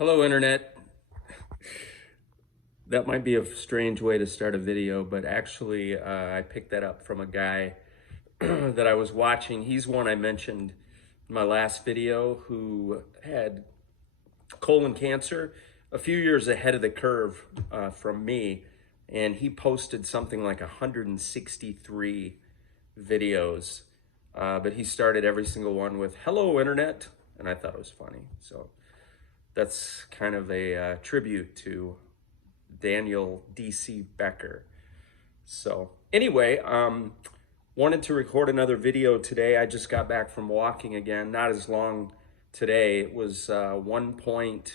Hello, Internet. That might be a strange way to start a video, but actually, I picked that up from a guy that I was watching. He's one I mentioned in my last video who had colon cancer a few years ahead of the curve from me. And he posted something like 163 videos. But he started every single one with "Hello, Internet." And I thought it was funny. So that's kind of a tribute to Daniel D.C. Becker. So anyway, wanted to record another video today. I just got back from walking again, not as long today. It was 1.8,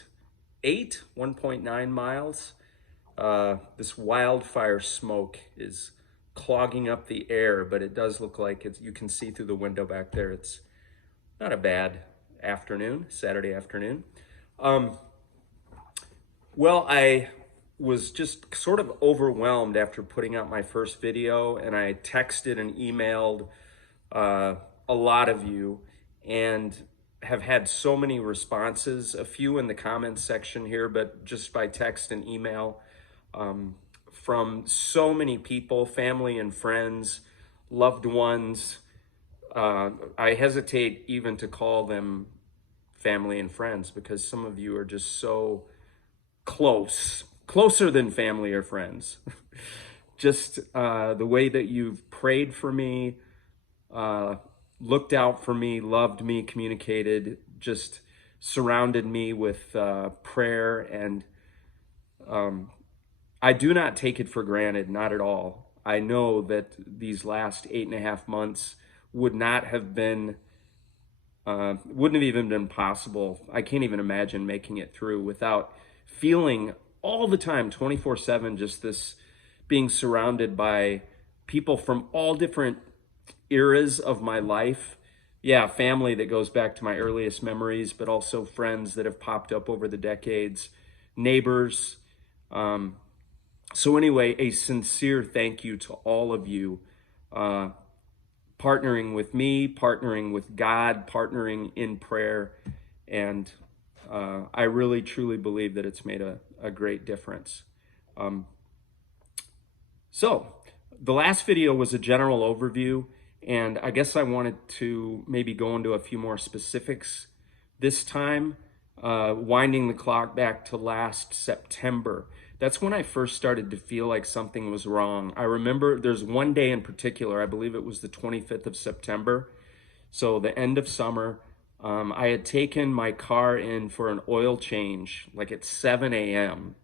1.9 miles. This wildfire smoke is clogging up the air, but it does look like you can see through the window back there. It's not a bad afternoon, Saturday afternoon. Well, I was just sort of overwhelmed after putting out my first video, and I texted and emailed a lot of you and have had so many responses, a few in the comments section here, but just by text and email from so many people, family and friends, loved ones. I hesitate even to call them family and friends because some of you are just so closer than family or friends. Just the way that you've prayed for me, looked out for me, loved me, communicated, just surrounded me with prayer. And I do not take it for granted, not at all. I know that these last 8.5 months would not have been, wouldn't have even been possible. I can't even imagine making it through without feeling all the time, 24/7, just this being surrounded by people from all different eras of my life. Yeah, family that goes back to my earliest memories, but also friends that have popped up over the decades, neighbors. So anyway, a sincere thank you to all of you partnering with me, partnering with God, partnering in prayer. And I really, truly believe that it's made a great difference. So the last video was a general overview, and I guess I wanted to maybe go into a few more specifics this time, winding the clock back to last September. That's when I first started to feel like something was wrong. I remember there's one day in particular, I believe it was the 25th of September, so the end of summer. I had taken my car in for an oil change like at 7 a.m.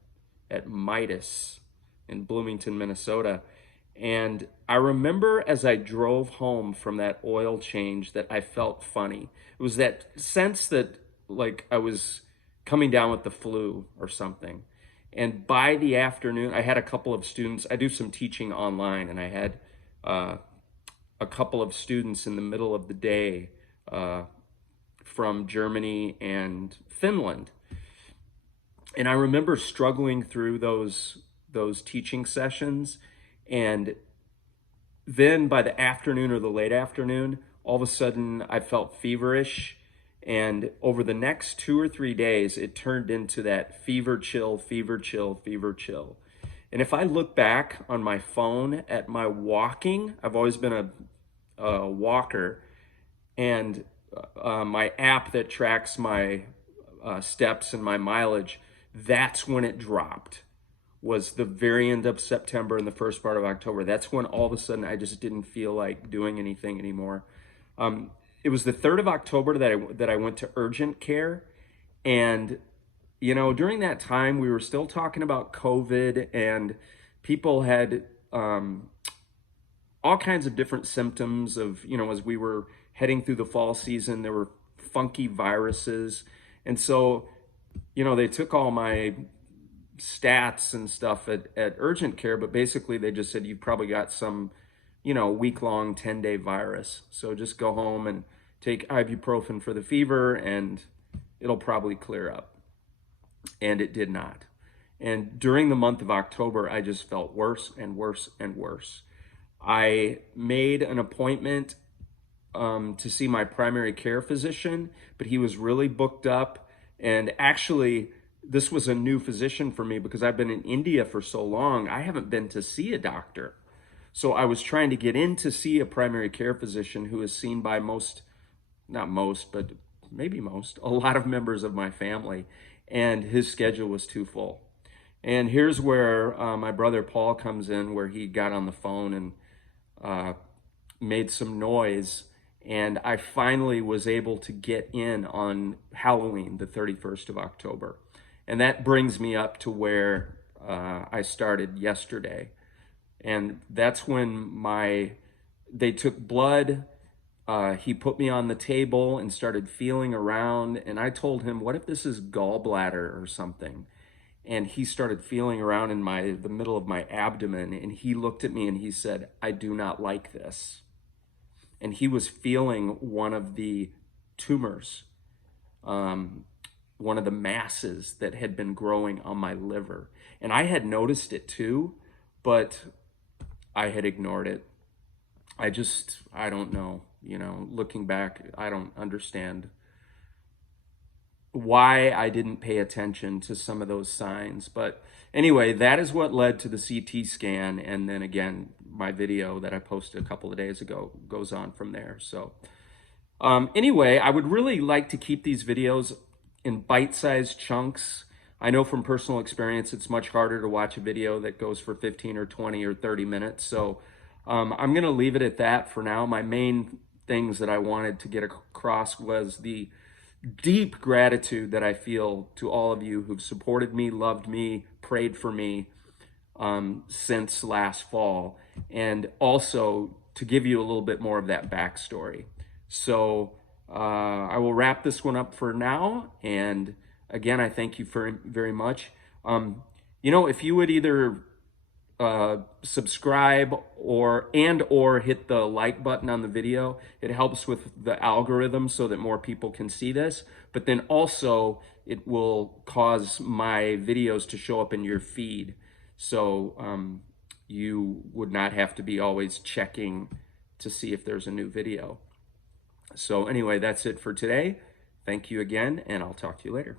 at Midas in Bloomington, Minnesota. And I remember as I drove home from that oil change that I felt funny. It was that sense that like I was coming down with the flu or something. And by the afternoon, I had a couple of students. I do some teaching online, and I had a couple of students in the middle of the day from Germany and Finland. And I remember struggling through those teaching sessions. And then by the afternoon or the late afternoon, all of a sudden I felt feverish. And over the next 2 or 3 days, it turned into that fever chill, fever chill, fever chill. And if I look back on my phone at my walking, I've always been a walker, and my app that tracks my steps and my mileage, that's when it dropped. Was the very end of September and the first part of October. That's when all of a sudden I just didn't feel like doing anything anymore. It was the 3rd of October that I went to urgent care. And, you know, during that time, we were still talking about COVID, and people had all kinds of different symptoms of, you know, as we were heading through the fall season, there were funky viruses. And so, you know, they took all my stats and stuff at urgent care, but basically they just said, you've probably got some, you know, week-long 10-day virus. So just go home and take ibuprofen for the fever and it'll probably clear up. And it did not. And during the month of October, I just felt worse and worse and worse. I made an appointment to see my primary care physician, but he was really booked up. And actually, this was a new physician for me because I've been in India for so long. I haven't been to see a doctor. So I was trying to get in to see a primary care physician who is seen by most, not most, but maybe most, a lot of members of my family. And his schedule was too full. And here's where my brother Paul comes in, where he got on the phone and made some noise. And I finally was able to get in on Halloween, the 31st of October. And that brings me up to where I started yesterday. And that's when they took blood. He put me on the table and started feeling around. And I told him, what if this is gallbladder or something? And he started feeling around in the middle of my abdomen. And he looked at me and he said, I do not like this. And he was feeling one of the tumors, one of the masses that had been growing on my liver. And I had noticed it too, but I had ignored it. I don't know, looking back, I don't understand why I didn't pay attention to some of those signs. But anyway, that is what led to the CT scan. And then again, my video that I posted a couple of days ago goes on from there. So anyway, I would really like to keep these videos in bite-sized chunks. I know from personal experience, it's much harder to watch a video that goes for 15 or 20 or 30 minutes. So I'm going to leave it at that for now. My main things that I wanted to get across was the deep gratitude that I feel to all of you who've supported me, loved me, prayed for me since last fall, and also to give you a little bit more of that backstory. So I will wrap this one up for now, and again, I thank you very much. If you would either subscribe or hit the like button on the video, it helps with the algorithm so that more people can see this. But then also it will cause my videos to show up in your feed, so you would not have to be always checking to see if there's a new video. So anyway, that's it for today. Thank you again, and I'll talk to you later.